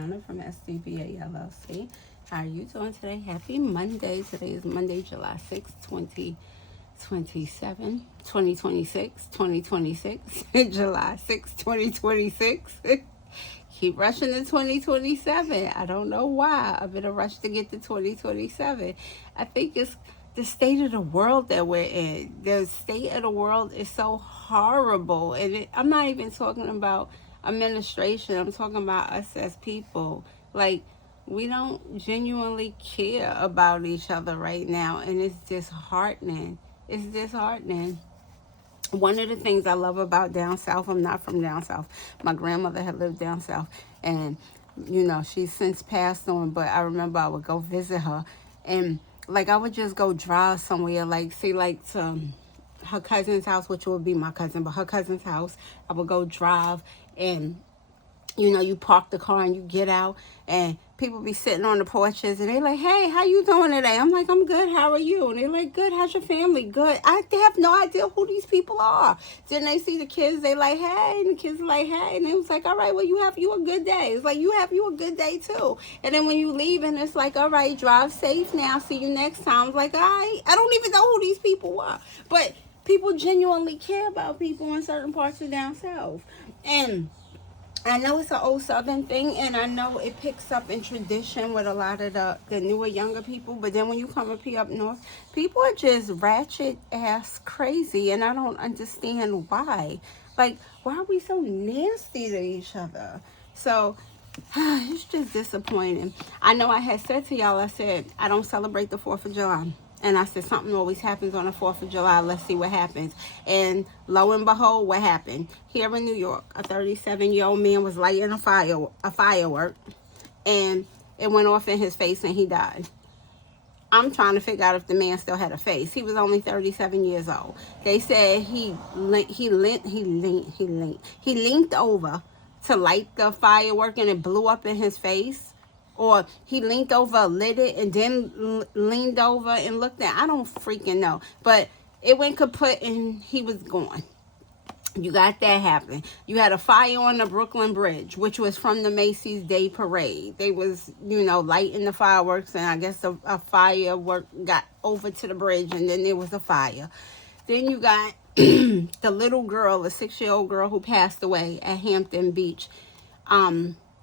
Brianna from SDBA LLC. How are you doing today? Happy Monday. Today is Monday, July 6th, 2026, July 6th, 2026. Keep rushing to 2027. I don't know why. I'm in a rush to get to 2027. I think it's the state of the world that we're in. The state of the world is so horrible. And I'm not even talking about administration. I'm talking about us as people. Like, we don't genuinely care about each other right now. And it's disheartening. It's disheartening. One of the things I love about down south, I'm not from down south. My grandmother had lived down south. And, you know, she's since passed on. But I remember I would go visit her. And, like, I would just go drive somewhere. Like, say, like, to her cousin's house, which would be my cousin. But her cousin's house, I would go drive. And, you know, you park the car and you get out. And people be sitting on the porches and they're like, hey, how you doing today? I'm like, I'm good. How are you? And they're like, good. How's your family? Good. I have no idea who these people are. Then they see the kids. They like, hey. And the kids are like, hey. And it was like, all right, well, you have you a good day. It's like, you have you a good day too. And then when you leave and it's like, all right, drive safe now. See you next time. It's like, all right. I don't even know who these people are. But people genuinely care about people in certain parts of down south. And I know it's an old Southern thing, and I know it picks up in tradition with a lot of the newer, younger people. But then when you come up north, people are just ratchet ass crazy, and I don't understand why. Like, why are we so nasty to each other? So it's just disappointing. I know I had said to y'all, I said, I don't celebrate the 4th of July. And I said, something always happens on the 4th of July. Let's see what happens. And lo and behold, what happened? Here in New York, a 37-year-old man was lighting a firework. And it went off in his face and he died. I'm trying to figure out if the man still had a face. He was only 37 years old. They said he leaned over to light the firework and it blew up in his face. Or he leaned over, lit it, and then leaned over and looked at it. I don't freaking know. But it went kaput and he was gone. You got that happen. You had a fire on the Brooklyn Bridge, which was from the Macy's Day Parade. They was, you know, lighting the fireworks, and I guess a firework got over to the bridge, and then there was a fire. Then you got the little girl, a 6-year-old girl who passed away at Hampton Beach.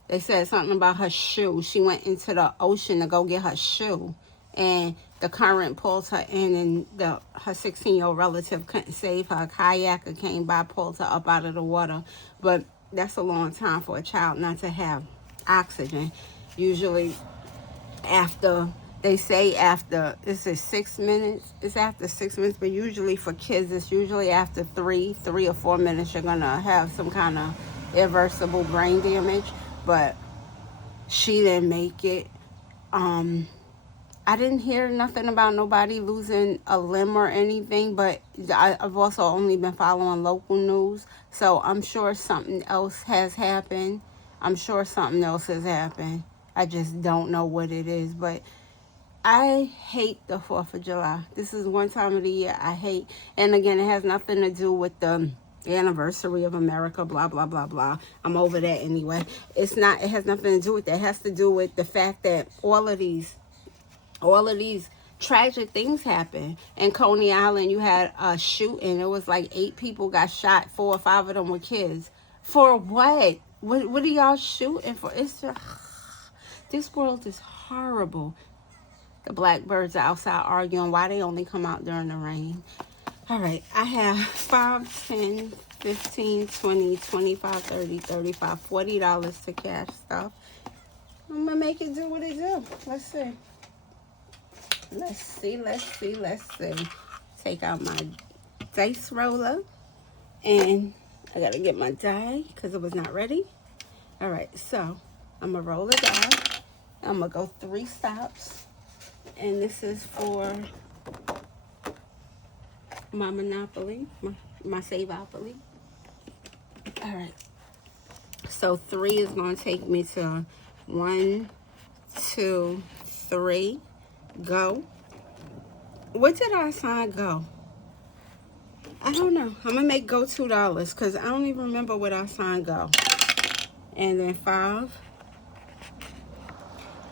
They said something about her shoe. She went into the ocean to go get her shoe. And the current pulled her in, and her 16-year-old relative couldn't save her. A kayaker came by, pulled her up out of the water. But that's a long time for a child not to have oxygen. Usually after, they say after, this is 6 minutes. It's after 6 minutes, but usually for kids, it's usually after 3 or 4 minutes, you're going to have some kind of irreversible brain damage. But she didn't make it. I didn't hear nothing about nobody losing a limb or anything, but I've also only been following local news, so I'm sure something else has happened. I just don't know what it is, but I hate the 4th of July. This is one time of the year I hate, and again, it has nothing to do with the anniversary of America, blah, blah, blah, blah. I'm over that anyway. It has nothing to do with that. It has to do with the fact that all of these tragic things happen. In Coney Island, you had a shooting. It was like 8 people got shot. 4 or 5 of them were kids. For what? What are y'all shooting for? It's just, this world is horrible. The blackbirds are outside arguing why they only come out during the rain. All right, I have 5, 10, 15, 20, 25, 30, 35, $40 to cash stuff. I'm going to make it do what it do. Let's see. Take out my dice roller. And I got to get my die because it was not ready. All right, so I'm going to roll the die. I'm going to go 3 stops. And this is for my Monopoly, my Save-opoly. All right. So 3 is going to take me to 1, 2, 3. Go. What did I assign go? I don't know. I'm going to make go $2 because I don't even remember what I assigned go. And then 5,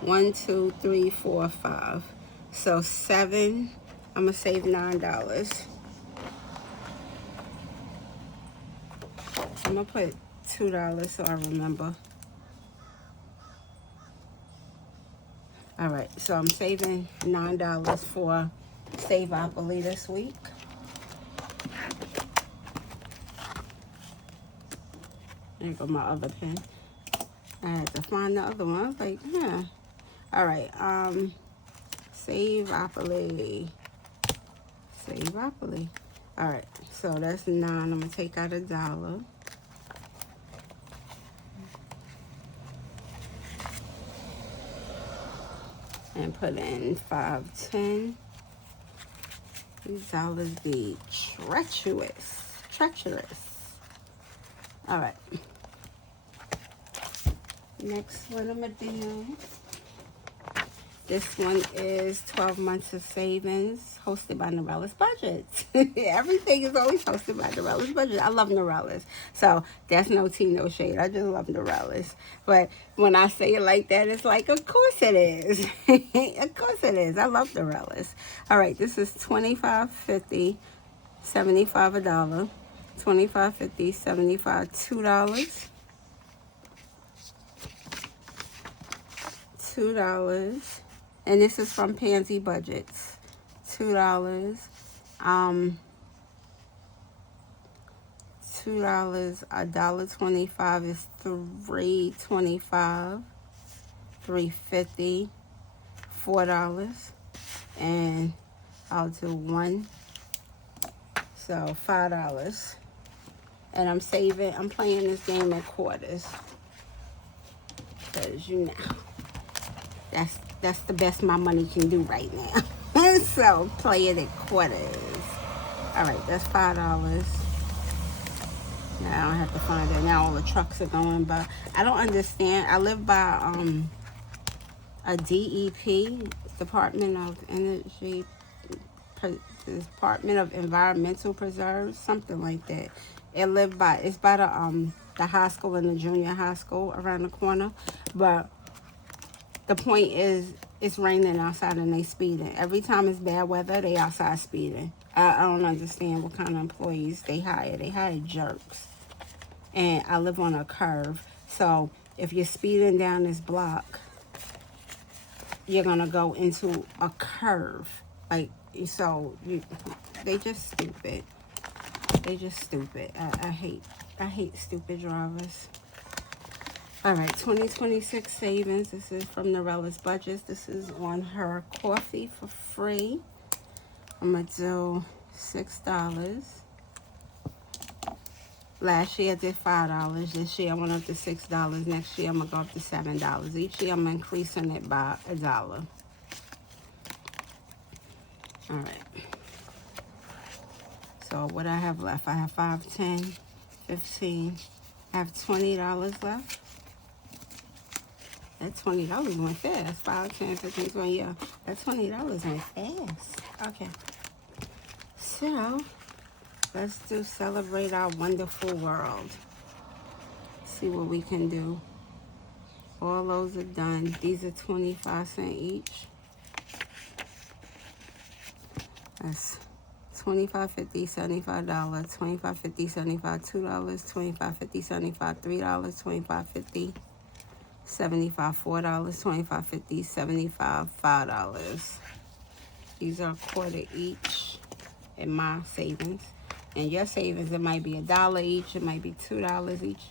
1, 2, 3, 4, 5. So 7. I'm gonna save $9. I'm gonna put $2 so I remember. All right, so I'm saving $9 for Savopoly this week. There go my other pen. I had to find the other one. I was like, yeah. All right, Savopoly. Savopoly. All right, so that's 9. I'm gonna take out $1. And put in 5, 10. These dollars be treacherous. All right. Next one I'm gonna do. This one is 12 months of savings, hosted by Norella's Budgets. Everything is always hosted by Norella's Budget. I love Norella's. So that's no tea, no shade. I just love Norella's. But when I say it like that, it's like, of course it is. Of course it is. I love Norella's. All right, this is $25.50, $75 $1. $25.50, $75 $2. $2. And this is from Pansy Budgets. $2. $2, $1.25 is $3.25. $3.50, $4. And I'll do 1. So $5. And I'm playing this game at quarters. Because you know, that's the best my money can do right now. So play it at quarters. All right, that's $5. Now I don't have to find it. Now all the trucks are going by. I don't understand. I live by a DEP, Department of Energy, Department of Environmental Preserves, something like that. It's by the high school and the junior high school around the corner. But the point is, it's raining outside and they speeding. Every time it's bad weather, they outside speeding. I don't understand what kind of employees they hire. They hire jerks. And I live on a curve. So if you're speeding down this block, you're going to go into a curve. Like, so they just stupid. They just stupid. I hate stupid drivers. All right, 2026 savings. This is from Norella's Budgets. This is on her coffee for free. I'm going to do $6. Last year I did $5. This year I went up to $6. Next year I'm going to go up to $7. Each year I'm increasing it by $1. All right. So what I have left, I have 5, 10, 15. I have $20 left. That $20 went fast. 5, 10, 15, 20, yeah. That $20 went fast. Okay. So, let's celebrate our wonderful world. See what we can do. All those are done. These are 25 cents each. That's $25.50, $75, $25.50, $75, $2, $25.50, $75, $3, $25.50, $75, $4, $25.50, $75, $5. These are a quarter each in my savings. And your savings, it might be $1 each, it might be $2 each.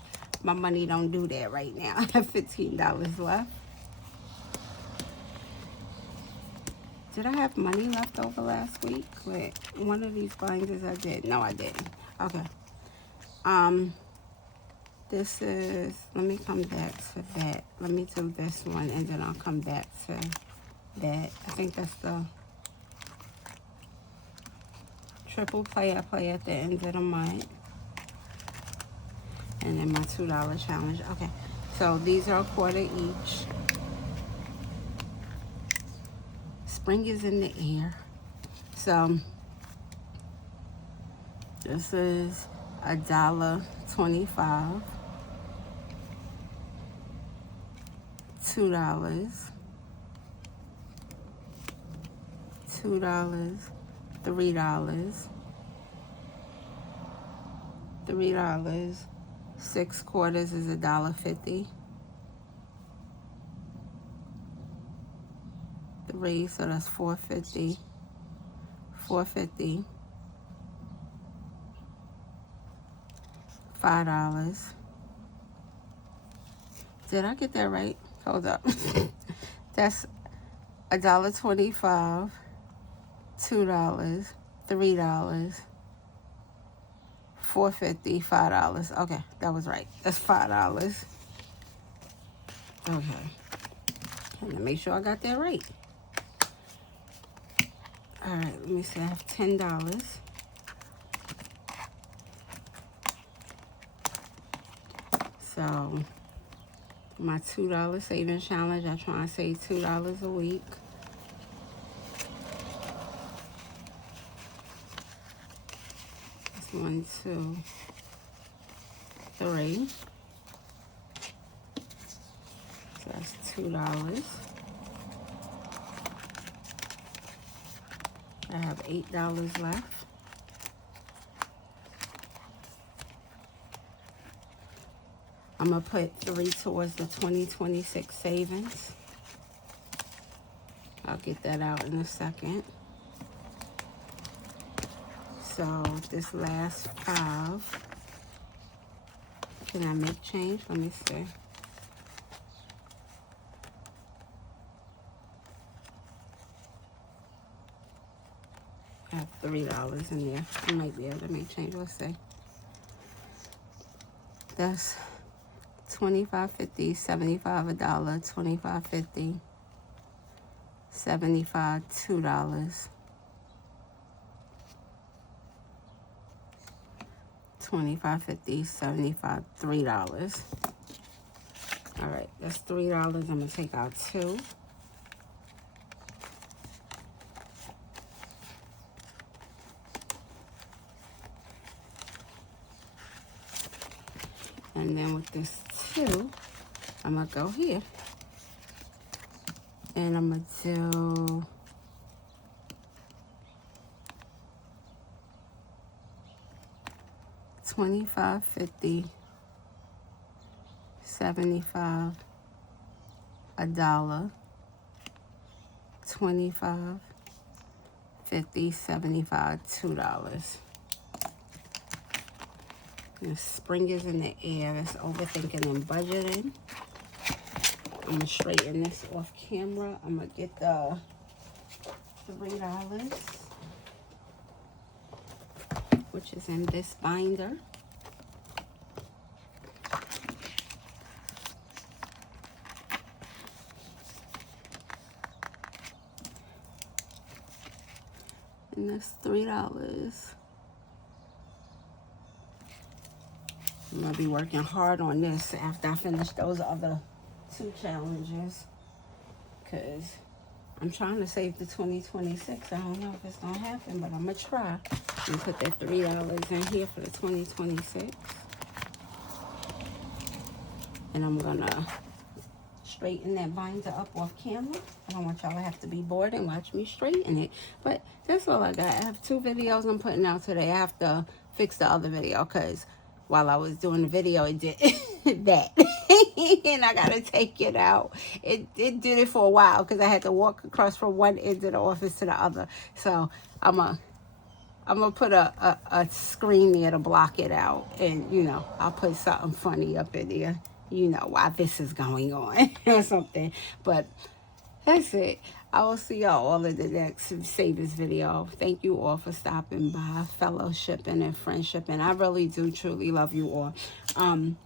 My money don't do that right now. I have $15 left. Did I have money left over last week? Wait, one of these binders I did. No, I didn't. Okay. This is, let me come back to that. Let me do this one and then I'll come back to that. I think that's the triple play I play at the end of the month. And then my $2 challenge. Okay, so these are a quarter each. Spring is in the air. So this is $1.25. $2, $2, $3, $3, 6 quarters is $1.50. 3, so that's $4.50. $4.50. $5. Did I get that right? Hold up. That's $1.25. $2, $3, $4.50, $5. Okay, that was right. That's $5. Okay. Let me make sure I got that right. All right, let me see. I have $10. So my $2 savings challenge, I try and save $2 a week. That's 1, 2, 3. So that's $2. I have $8 left. I'm going to put 3 towards the 2026 savings. I'll get that out in a second. So this last 5, can I make change? Let me see. I have $3 in there. I might be able to make change. Let's see. That's 25.50, 75 $1, 25.50, 75 $2, 25.50, 75 $3. All right, that's $3. I'm gonna take out 2. And then with this 2, I'm gonna go here. And I'm gonna do $25.50, 75 $1, 25 50 75 $2. The spring is in the air. That's overthinking and budgeting. I'm gonna straighten this off camera. I'm gonna get the $3, which is in this binder. And that's $3. I'm gonna be working hard on this after I finish those other 2 challenges, because I'm trying to save the 2026. I don't know if it's gonna happen, but I'm gonna try and put that $3 in here for the 2026. And I'm gonna straighten that binder up off camera. I don't want y'all to have to be bored and watch me straighten it. But that's all I got. I have 2 videos I'm putting out today. I have to fix the other video because while I was doing the video, it did that. And I got to take it out. It did it for a while because I had to walk across from one end of the office to the other. So I'm gonna put a screen there to block it out. And, you know, I'll put something funny up in there. You know, while this is going on or something. But that's it. I will see y'all all in the next Savers video. Thank you all for stopping by, fellowship and friendship. And I really do truly love you all.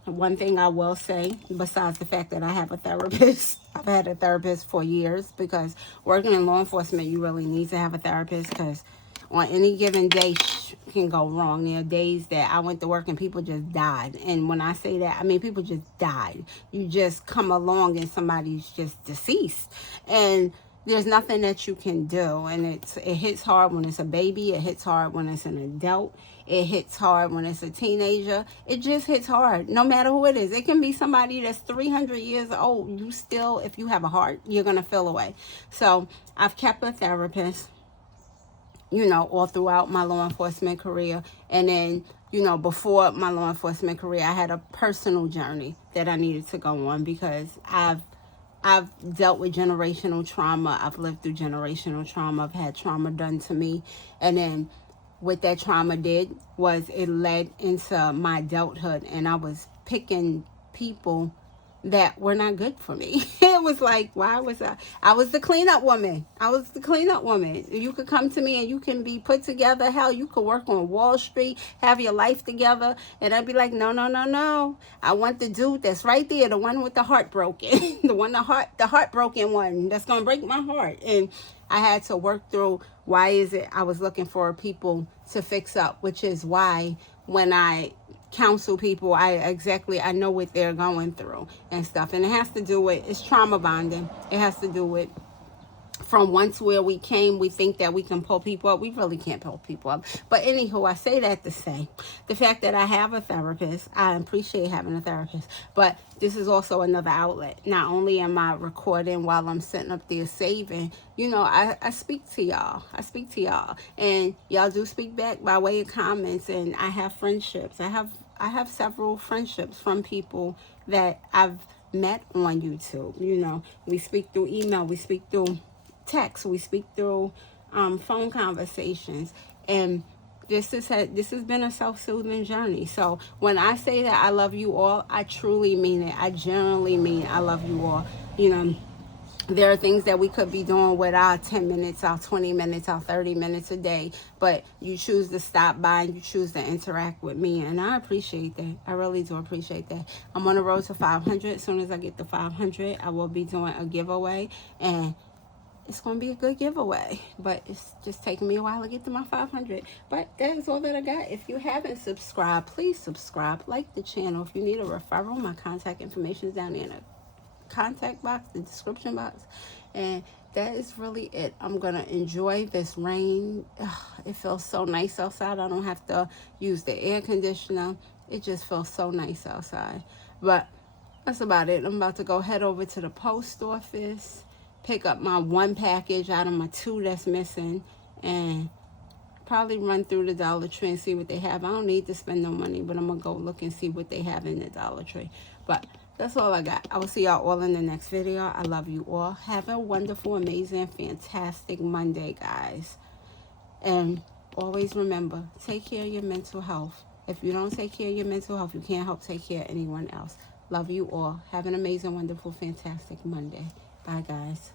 One thing I will say, besides the fact that I have a therapist, I've had a therapist for years, because working in law enforcement, you really need to have a therapist, because on any given day can go wrong. There are days that I went to work and people just died. And when I say that, I mean people just died. You just come along and somebody's just deceased. And there's nothing that you can do. And it hits hard when it's a baby. It hits hard when it's an adult. It hits hard when it's a teenager. It just hits hard, no matter who it is. It can be somebody that's 300 years old. You still, if you have a heart, you're going to feel away. So I've kept a therapist, you know, all throughout my law enforcement career. And then, you know, before my law enforcement career, I had a personal journey that I needed to go on, because I've dealt with generational trauma. I've lived through generational trauma. I've had trauma done to me. And then what that trauma did was it led into my adulthood, and I was picking people that were not good for me. It was like, why was I was the cleanup woman. I was the cleanup woman. You could come to me and you can be put together. Hell, you could work on Wall Street, have your life together. And I'd be like, no, no, no, no. I want the dude that's right there, the one with the heart broken. the heartbroken one that's going to break my heart. And I had to work through, why is it I was looking for people to fix up, which is why when I counsel people, I know what they're going through and stuff. And it has to do with, it's trauma bonding. It has to do with, from once where we came, we think that we can pull people up. We really can't pull people up. But anywho, I say that to say, the fact that I have a therapist, I appreciate having a therapist, but this is also another outlet. Not only am I recording while I'm sitting up there saving, you know, I speak to y'all. I speak to y'all. And y'all do speak back by way of comments. And I have friendships. I have several friendships from people that I've met on YouTube. You know, we speak through email. We speak through text, we speak through phone conversations, and this has been a self-soothing journey. So when I say that I love you all, I truly mean it. I genuinely mean I love you all. You know, there are things that we could be doing with our 10 minutes, our 20 minutes, our 30 minutes a day, but you choose to stop by and you choose to interact with me, and I appreciate that. I really do appreciate that. I'm on the road to 500. As soon as I get to 500, I will be doing a giveaway, and it's going to be a good giveaway, but it's just taking me a while to get to my 500. But that is all that I got. If you haven't subscribed, please subscribe, like the channel. If you need a referral, my contact information is down there in the contact box, the description box. And that is really it. I'm going to enjoy this rain. It feels so nice outside. I don't have to use the air conditioner. It just feels so nice outside. But that's about it. I'm about to go head over to the post office, pick up my one package out of my two that's missing, and probably run through the Dollar Tree and see what they have. I don't need to spend no money, but I'm going to go look and see what they have in the Dollar Tree. But that's all I got. I will see y'all all in the next video. I love you all. Have a wonderful, amazing, fantastic Monday, guys. And always remember, take care of your mental health. If you don't take care of your mental health, you can't help take care of anyone else. Love you all. Have an amazing, wonderful, fantastic Monday. Bye, guys.